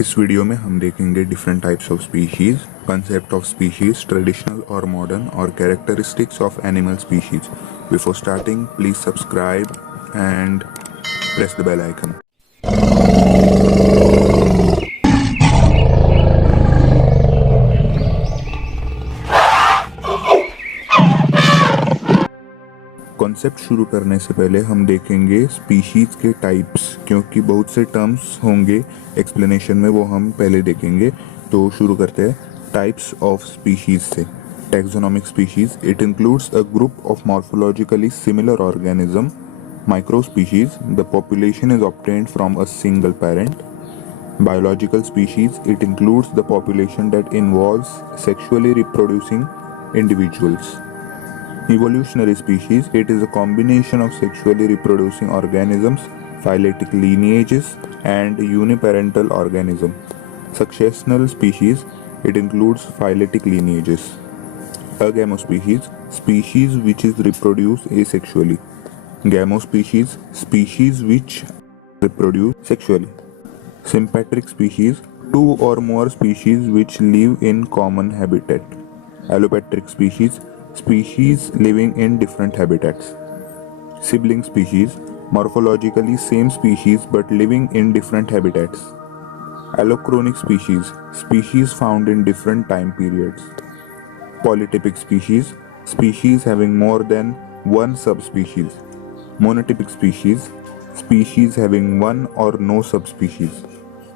इस वीडियो में हम देखेंगे different types of species, concept of species, traditional और मॉडर्न, और characteristics of animal species. Before starting, please subscribe and press the bell icon. Concept शुरू करने से पहले हम देखेंगे स्पीशीज के टाइप्स, क्योंकि बहुत से टर्म्स होंगे एक्सप्लेनेशन में, वो हम पहले देखेंगे. तो शुरू करते हैं टाइप्स ऑफ स्पीशीज से. Taxonomic species, it includes a group of morphologically similar organism. Micro species, the population is obtained from a single parent. Biological species, it includes the population that involves sexually reproducing individuals. Evolutionary species, it is a combination of sexually reproducing organisms, phyletic lineages, and uniparental organism. Successional species, it includes phyletic lineages. Agamospecies, species which is reproduce asexually. Gamospecies, species which reproduce sexually. Sympatric species, two or more species which live in common habitat. Allopatric species, species living in different habitats. Sibling species, morphologically same species but living in different habitats. Allochronic species, species found in different time periods. Polytypic species, species having more than one subspecies. Monotypic species, species having one or no subspecies.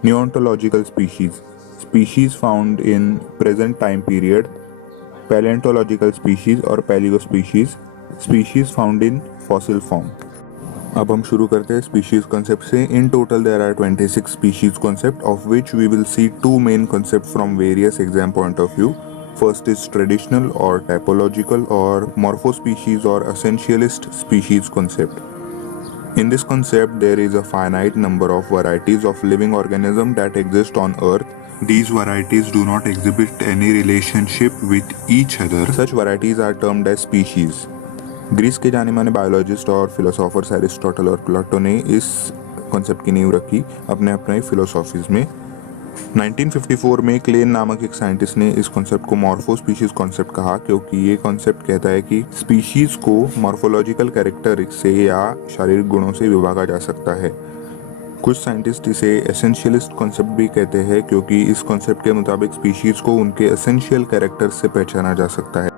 Neontological species, species found in present time period. Paleontological species और पैलियोस्पीशीज, species found in fossil form. अब हम शुरू करते हैं species concept से. In total there are 26 species concept, of which we will see two main concept from various exam point of view. First is traditional और typological और morphospecies और essentialist species concept. In this concept, there is a finite number of varieties of living organisms that exist on Earth. These varieties do not exhibit any relationship with each other. Such varieties are termed as species. Greece के जाने माने biologist और philosophers Aristotle और प्लेटो ने इस concept की नींव रखी अपने अपने फिलोसॉफीज में. 1954 में क्लेन नामक एक साइंटिस्ट ने इस कॉन्सेप्ट को मॉर्फो स्पीशीज कॉन्सेप्ट कहा, क्योंकि ये कॉन्सेप्ट कहता है कि स्पीशीज को मॉर्फोलॉजिकल कैरेक्टर से या शारीरिक गुणों से विभागा जा सकता है. कुछ साइंटिस्ट इसे एसेंशियलिस्ट कॉन्सेप्ट भी कहते हैं, क्योंकि इस कॉन्सेप्ट के मुताबिक स्पीशीज को उनके एसेंशियल कैरेक्टर से पहचाना जा सकता है.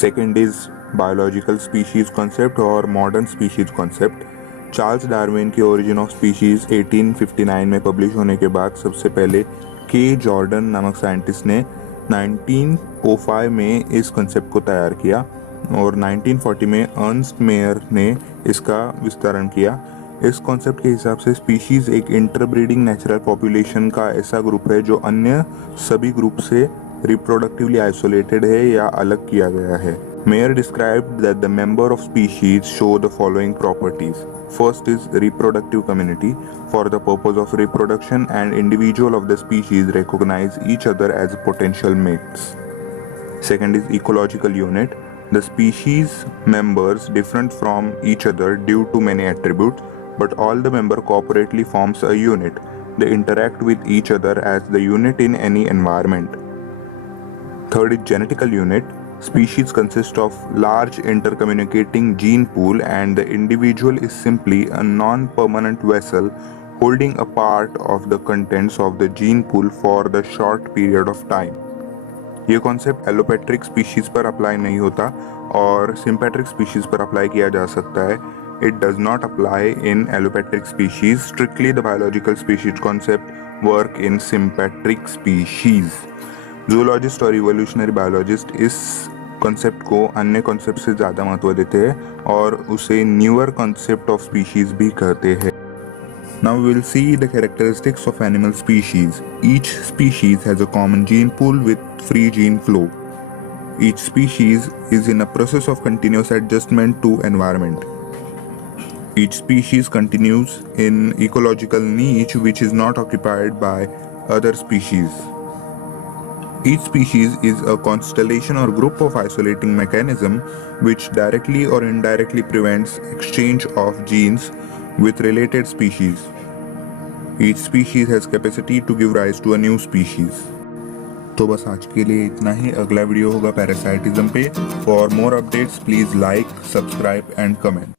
Second is biological species concept और modern species concept. Charles Darwin की ओरिजिन ऑफ स्पीशीज 1859 में पब्लिश होने के बाद सबसे पहले के जॉर्डन नामक साइंटिस्ट ने 1905 में इस कॉन्सेप्ट को तैयार किया और 1940 में अर्नस्ट मेयर ने इसका विस्तारण किया. इस कॉन्सेप्ट के हिसाब से स्पीशीज एक इंटरब्रीडिंग नेचुरल पॉपुलेशन का ऐसा ग्रुप है जो अन्य सभी ग्रुप से रिप्रोडक्टिवली आइसोलेटेड है या अलग किया गया है. Mayer described that the member of species show the following properties. First is reproductive community. For the purpose of reproduction, and individual of the species recognize each other as potential mates. Second is ecological unit. The species members different from each other due to many attributes, but all the member cooperatively forms a unit. They interact with each other as the unit in any environment. Third is genetical unit. Species consist of large intercommunicating gene pool, and the individual is simply a non-permanent vessel holding a part of the contents of the gene pool for the short period of time. ये concept allopatric species पर apply नहीं होता और सिंपैट्रिक species पर apply किया जा सकता है. It does not apply in allopatric species. Strictly the biological species concept work in sympatric species. Zoologist और इवोल्यूशनरी बायोलॉजिस्ट इस कॉन्सेप्ट को अन्य कॉन्सेप्ट से ज़्यादा महत्व देते हैं और उसे न्यूअर कॉन्सेप्ट ऑफ स्पीशीज भी कहते हैं. Now we will see the characteristics of animal species. Each species has a common gene pool with free gene flow. Each species is in a process of continuous adjustment to environment. Each species continues in ecological niche which is not occupied by other species. Each species is a constellation or group of isolating mechanism which directly or indirectly prevents exchange of genes with related species. Each species has capacity to give rise to a new species. तो बस आज के लिए इतना ही. अगला video होगा parasitism पे. For more updates please like, subscribe and comment.